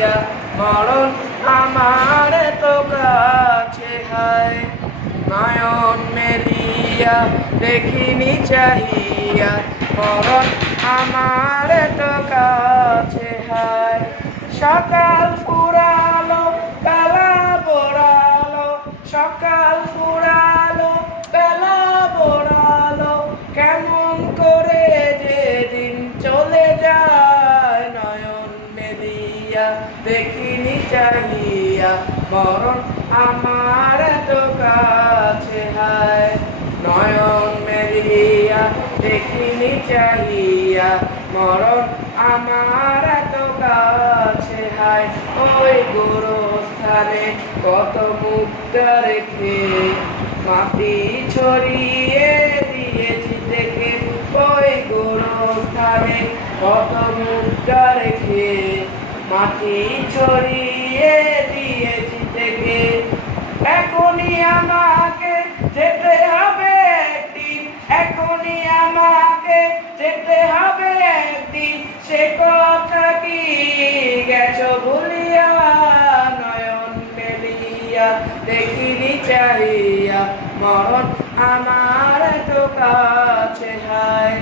মেলিয়া মরণ আমার তো কাছে হায় নয়ন মেলিয়া দেখিনি চাহিয়া মরণ আমার তো কাছে হায় সকাল ফুরালো বেলা বড়ালো সকাল ফুরালো বেলা বড়ালো কেমন করে যে দিন চলে যায় নয়ন মেলিয়া দেখিনি চাহিয়া মরণ আমার তো কাছে হায় নয়ন মেলিয়া দেখিনি চাহিয়া মরণ আমার তো কাছে হায় ওই গোরস্থানে কত মুক্তা রেখে মাটি ছড়িয়ে দিয়েছি দেখে ওই গোরস্থানে কত মুক্তা রেখে মাটি ছড়িয়ে দিয়েছি দেখে এখনই আমাকে যেতে হবে একদিন এখনই আমাকে যেতে হবে একদিন সে কথা কি গেছো ভুলিয়া নয়ন মেলিয়া দেখিনি চাহিয়া মরণ আমার তো কাছে হায়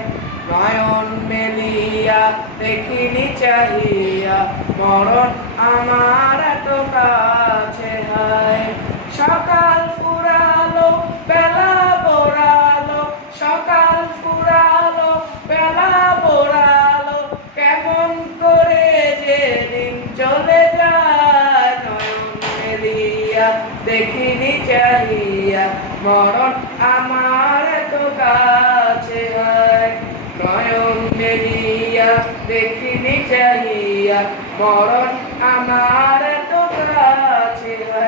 নয়ন মেলিয়া দেখিনি চাহিয়া মরণ আমার তো কাছে হায় সকাল ফুরালো বেলা বড়ালো সকাল ফুরালো বেলা বড়ালো কেমন করে যে দিন চলে যায় নয়ন মেলিয়া দেখিনি চাহিয়া মরণ আমার তো কাছে হায় নয়ন মেলিয়া দেখিনি চাহিয়া মরণ আমার তো কাছে হায়।